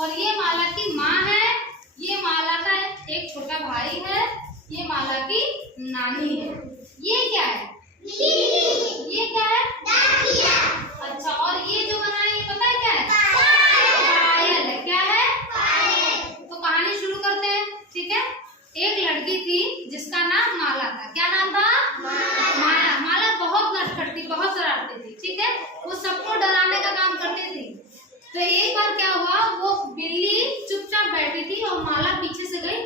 और ये माला की माँ है, ये माला का एक छोटा भाई है, ये माला की नानी है। ये क्या है? ये क्या है? डाकिया। अच्छा, और ये जो बना है ये पता है क्या है? पायल है। क्या है? पायल। तो कहानी शुरू करते हैं, ठीक है। एक लड़की थी जिसका नाम माला था। क्या नाम था? माला। माला बहुत नटखट थी, बहुत शरारती थी, ठीक है। वो सबको डराने का काम करती थी। तो एक बार क्या हुआ, वो बिल्ली चुपचाप बैठी थी और माला पीछे से गई,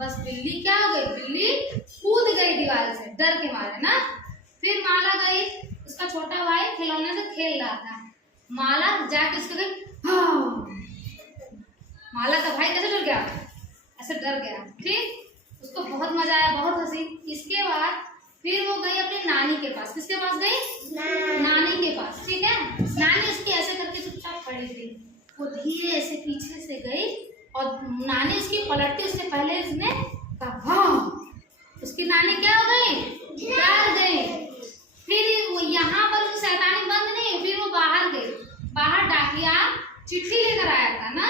बस बिल्ली क्या हो गई, बिल्ली कूद गई दीवार से डर के मारे ना। फिर माला गई, उसका छोटा भाई खिलौने से खेल रहा था, माला जाके उसको गई, माला का भाई कैसे डर गया, ऐसे डर गया, ठीक। उसको बहुत मजा आया, बहुत हंसी। इसके बाद फिर वो गई अपनी नानी के पास। किसके पास गई? नानी के पास, ठीक है। नानी उसकी ऐसे करके चुपचाप खड़ी थी, वो धीरे ऐसे पीछे से गई और नानी उसकी पलटती, उससे पहले उसने कहा, उसकी नानी क्या हो गई, डर गई। फिर वो यहाँ पर उसकी शैतानी बंद नहीं, फिर वो बाहर गई। बाहर डाकिया चिट्ठी लेकर आया था ना,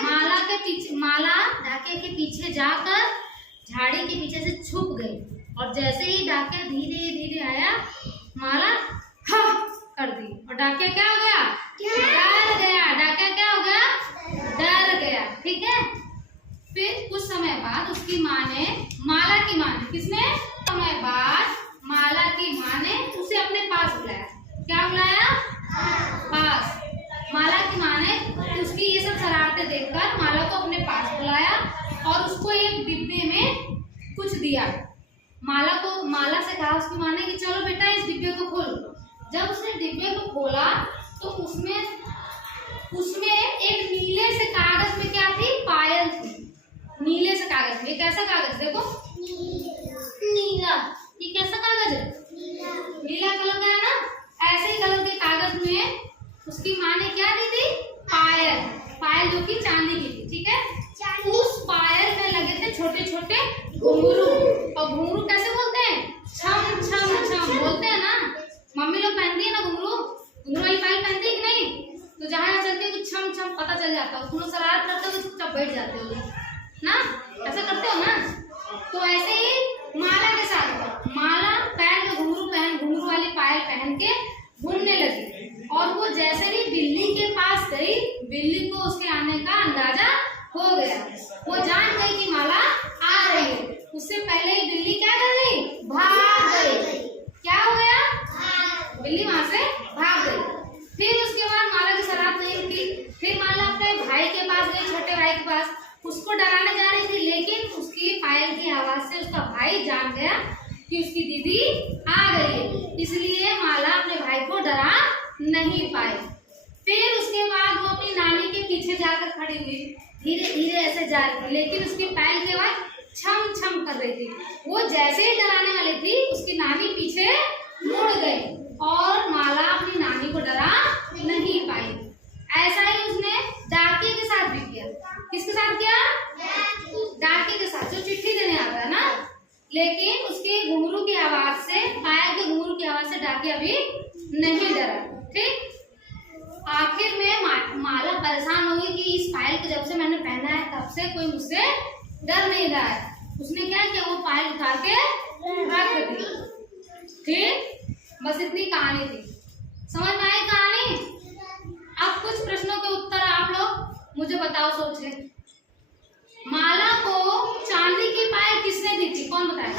माला के पीछे, माला डाके के पीछे जाकर झाड़ी के पीछे से छुप गई और जैसे ही डाकिया धीरे धीरे आया, माला हाँ कर दी और डाकिया क्या हो गया, डर गया। डाकिया क्या हो गया, डर गया, ठीक है। फिर कुछ समय बाद उसकी माँ ने, माला की माँ ने, किसने, समय बाद माला की माँ ने उसे अपने पास बुलाया। क्या बुलाया? पास। माला की माँ ने उसकी ये सब शरारतें देखकर माला को अपने पास बुलाया और उसको एक डिब्बे में कुछ दिया। माला से कहा उसकी माँ ने कि चलो बेटा इस डिब्बे को खोलो। जब उसने डिब्बे को खोला तो उसमें एक नीले से कागज में क्या थी, पायल थी। नीले से कागज में, कैसा कागज देखो, नीला। ये कैसा कागज है? नीला कलर का है ना। ऐसे ही कलर के कागज में उसकी माँ ने क्या दी थी, पायल। पायल जो कि चांदी की थी, ठीक है। उस पायल में लगे थे छोटे छोटे घुंघरू, और घुंघरू कैसे बोलते हैं, छम छम छम बोलते हैं ना। मम्मी लोग पहनती है ना घुंघरू, घुंघरू वाली पायल पहनती है कि नहीं, तो जहाँ चलते हैं छम छम पता चल जाता है। तुम लोग शरारत करते हो तो चुपचाप बैठ जाते हो ना, ऐसा करते हो ना। तो ऐसे ही माला के साथ माला पैर में घुंघरू वाली पायल पहन के घूमने लगी और वो जैसे ही बिल्ली के पास गई, बिल्ली को उसके आने का अंदाजा हो गया। वो जान गई कि माला आ रही है। उससे पहले ही बिल्ली क्या कर गई, भाग गई। क्या हो गया, बिल्ली वहां से भाग गई। फिर उसके बाद माला की शरारत नहीं रुकी। फिर माला अपने भाई के पास गई, छोटे भाई के पास, उसको डराने जा रही थी, लेकिन उसकी पायल की आवाज से उसका भाई जान गया कि उसकी दीदी आ गई है, इसलिए माला अपने भाई को डरा नहीं पाई। फिर उसके बाद वो अपनी नानी के पीछे जाकर खड़ी हुई, धीरे धीरे ऐसे जा रही थी, लेकिन उसकी पायल की आवाज छम छम कर रही थी। वो जैसे ही डराने वाली थी, उसकी नानी पीछे मुड़ गई और माला अपनी नानी को डरा नहीं पाई। ऐसा ही उसने डाकिये के साथ भी किया। किसके साथ किया? डाकिये के साथ, जो चिट्ठी देने आता है ना। लेकिन उसके घुंघरू की आवाज से, पायल के घुंघरू की आवाज से डाकिया भी नहीं डरा, ठीक। आखिर में माला परेशान हो गई कि इस पायल को जब से मैंने पहना है तब से कोई मुझसे डर नहीं रहा है। उसने क्या किया, वो पायल उतार के रख दी, ठीक। बस इतनी कहानी थी, समझ में आई कहानी। अब कुछ प्रश्नों के उत्तर आप लोग मुझे बताओ, सोच ले। माला को चांदी की पायल किसने दी थी, कौन बताए,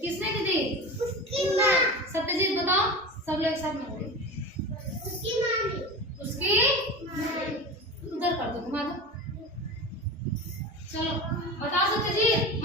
किसने दी थी? सत्यजीत बताओ, सब लोग साथ में। उसकी उधर कर दो, घुमा दो, चलो बताओ सत्यजीत।